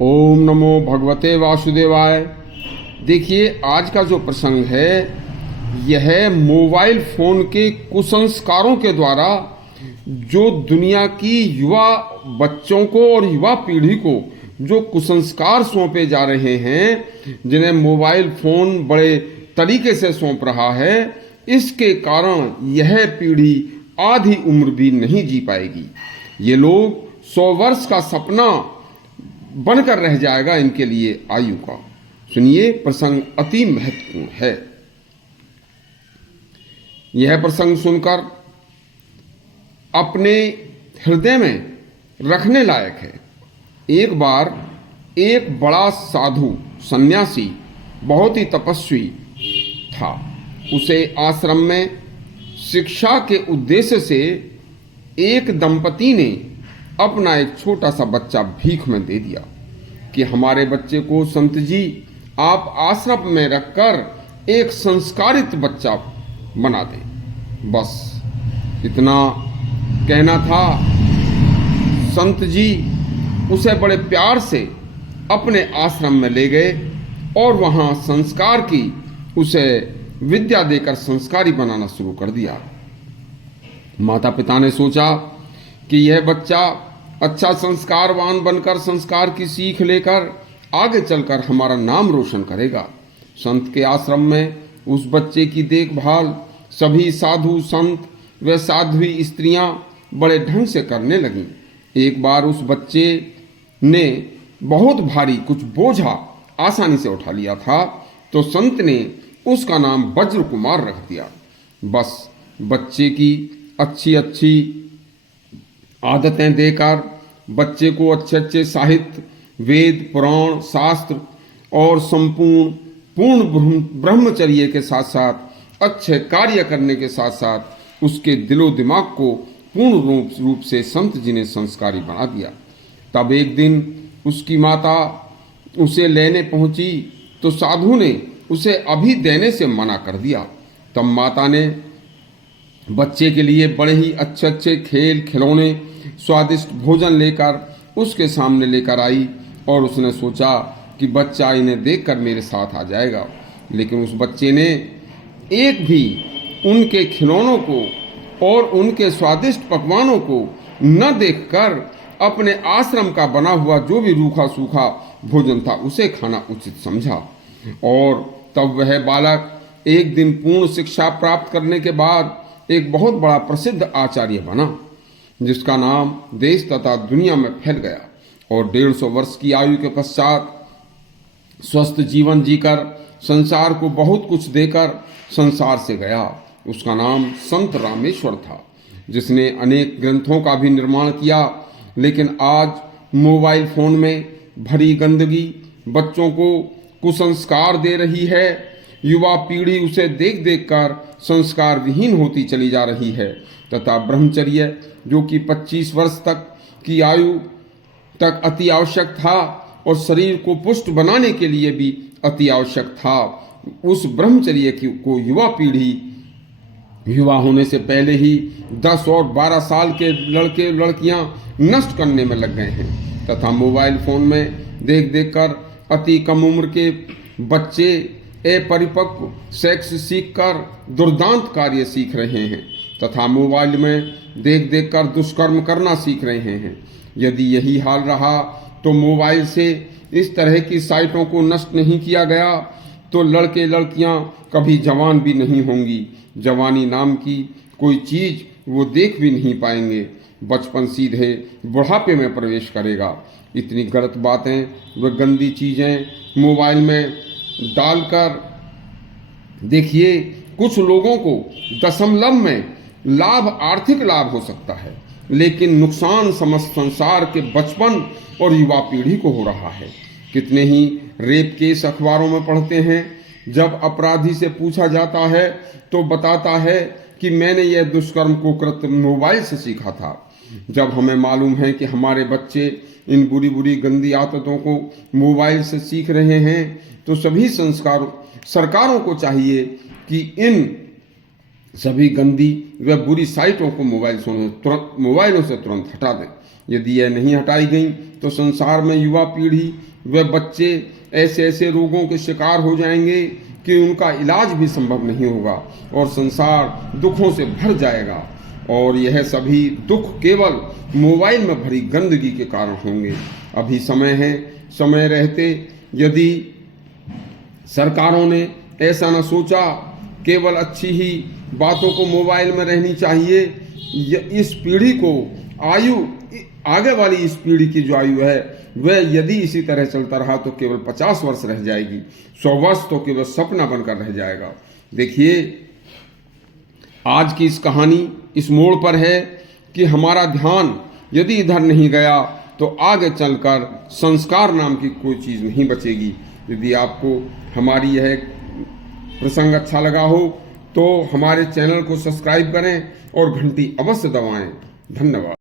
ओम नमो भगवते वासुदेवाय। देखिए, आज का जो प्रसंग है यह मोबाइल फोन के कुसंस्कारों के द्वारा जो दुनिया की युवा बच्चों को और युवा पीढ़ी को जो कुसंस्कार सौंपे जा रहे हैं, जिन्हें मोबाइल फोन बड़े तरीके से सौंप रहा है, इसके कारण यह पीढ़ी आधी उम्र भी नहीं जी पाएगी। ये लोग 100 वर्ष का सपना बनकर रह जाएगा इनके लिए आयु का। सुनिए, प्रसंग अति महत्वपूर्ण है। यह प्रसंग सुनकर अपने हृदय में रखने लायक है। एक बार एक बड़ा साधु सन्यासी, बहुत ही तपस्वी था। उसे आश्रम में शिक्षा के उद्देश्य से एक दंपति ने अपना एक छोटा सा बच्चा भीख में दे दिया कि हमारे बच्चे को संत जी आप आश्रम में रखकर एक संस्कारित बच्चा बना दें। बस इतना कहना था। संत जी उसे बड़े प्यार से अपने आश्रम में ले गए और वहां संस्कार की उसे विद्या देकर संस्कारी बनाना शुरू कर दिया। माता पिता ने सोचा कि यह बच्चा अच्छा संस्कारवान बनकर संस्कार की सीख लेकर आगे चलकर हमारा नाम रोशन करेगा। संत के आश्रम में उस बच्चे की देखभाल सभी साधु संत व साध्वी स्त्रियां बड़े ढंग से करने लगीं। एक बार उस बच्चे ने बहुत भारी कुछ बोझा आसानी से उठा लिया था, तो संत ने उसका नाम वज्र कुमार रख दिया। बस बच्चे की अच्छी अच्छी आदतें देकर बच्चे को अच्छे अच्छे साहित्य, वेद, पुराण, शास्त्र और पूर्ण ब्रह्मचर्य के साथ साथ अच्छे कार्य करने के साथ साथ उसके दिलो दिमाग को पूर्ण रूप से संत जी ने संस्कारी बना दिया। तब एक दिन उसकी माता उसे लेने पहुंची तो साधु ने उसे अभी देने से मना कर दिया। तब माता ने बच्चे के लिए बड़े ही अच्छे अच्छे खेल खिलौने, स्वादिष्ट भोजन लेकर उसके सामने लेकर आई और उसने सोचा कि बच्चा इन्हें देखकर मेरे साथ आ जाएगा। लेकिन उस बच्चे ने एक भी उनके खिलौनों को और उनके स्वादिष्ट पकवानों को न देखकर अपने आश्रम का बना हुआ जो भी रूखा सूखा भोजन था उसे खाना उचित समझा। और तब वह बालक एक दिन पूर्ण शिक्षा प्राप्त करने के बाद एक बहुत बड़ा प्रसिद्ध आचार्य बना, जिसका नाम देश तथा दुनिया में फैल गया और 150 वर्ष की आयु के पश्चात स्वस्थ जीवन जीकर संसार को बहुत कुछ देकर संसार से गया। उसका नाम संत रामेश्वर था, जिसने अनेक ग्रंथों का भी निर्माण किया। लेकिन आज मोबाइल फोन में भरी गंदगी बच्चों को कुसंस्कार दे रही है। युवा पीढ़ी उसे देख देख कर संस्कार विहीन होती चली जा रही है तथा ब्रह्मचर्य, जो कि 25 वर्ष तक की आयु तक अति आवश्यक था और शरीर को पुष्ट बनाने के लिए भी अति आवश्यक था, उस ब्रह्मचर्य को युवा पीढ़ी युवा होने से पहले ही 10 और 12 साल के लड़के लड़कियां नष्ट करने में लग गए हैं तथा मोबाइल फोन में देख देख कर अति कम उम्र के बच्चे अपरिपक्व सेक्स सीखकर दुर्दांत कार्य सीख रहे हैं तथा मोबाइल में देख देख कर दुष्कर्म करना सीख रहे हैं। यदि यही हाल रहा तो मोबाइल से इस तरह की साइटों को नष्ट नहीं किया गया तो लड़के लड़कियां कभी जवान भी नहीं होंगी। जवानी नाम की कोई चीज वो देख भी नहीं पाएंगे। बचपन सीधे बुढ़ापे में प्रवेश करेगा। इतनी गलत बातें व गंदी चीजें मोबाइल में डालकर देखिए, कुछ लोगों को दशमलव में लाभ, आर्थिक लाभ हो सकता है, लेकिन नुकसान समस्त संसार के बचपन और युवा पीढ़ी को हो रहा है। कितने ही रेप केस अखबारों में पढ़ते हैं। जब अपराधी से पूछा जाता है तो बताता है कि मैंने यह दुष्कर्म को कृत्य मोबाइल से सीखा था। जब हमें मालूम है कि हमारे बच्चे इन बुरी बुरी गंदी आदतों को मोबाइल से सीख रहे हैं, तो सभी सरकारों को चाहिए कि इन सभी गंदी व बुरी साइटों को मोबाइलों से तुरंत हटा दें। यदि यह नहीं हटाई गई तो संसार में युवा पीढ़ी व बच्चे ऐसे ऐसे रोगों के शिकार हो जाएंगे कि उनका इलाज भी संभव नहीं होगा और संसार दुखों से भर जाएगा। और यह सभी दुख केवल मोबाइल में भरी गंदगी के कारण होंगे। अभी समय है, समय रहते यदि सरकारों ने ऐसा न सोचा, केवल अच्छी ही बातों को मोबाइल में रहनी चाहिए, इस पीढ़ी को आगे वाली इस पीढ़ी की जो आयु है वह यदि इसी तरह चलता रहा तो केवल 50 वर्ष रह जाएगी, 100 वर्ष तो केवल सपना बनकर रह जाएगा। देखिए, आज की इस कहानी इस मोड़ पर है कि हमारा ध्यान यदि इधर नहीं गया तो आगे चलकर संस्कार नाम की कोई चीज़ नहीं बचेगी। यदि आपको हमारी यह प्रसंग अच्छा लगा हो तो हमारे चैनल को सब्सक्राइब करें और घंटी अवश्य दबाएं। धन्यवाद।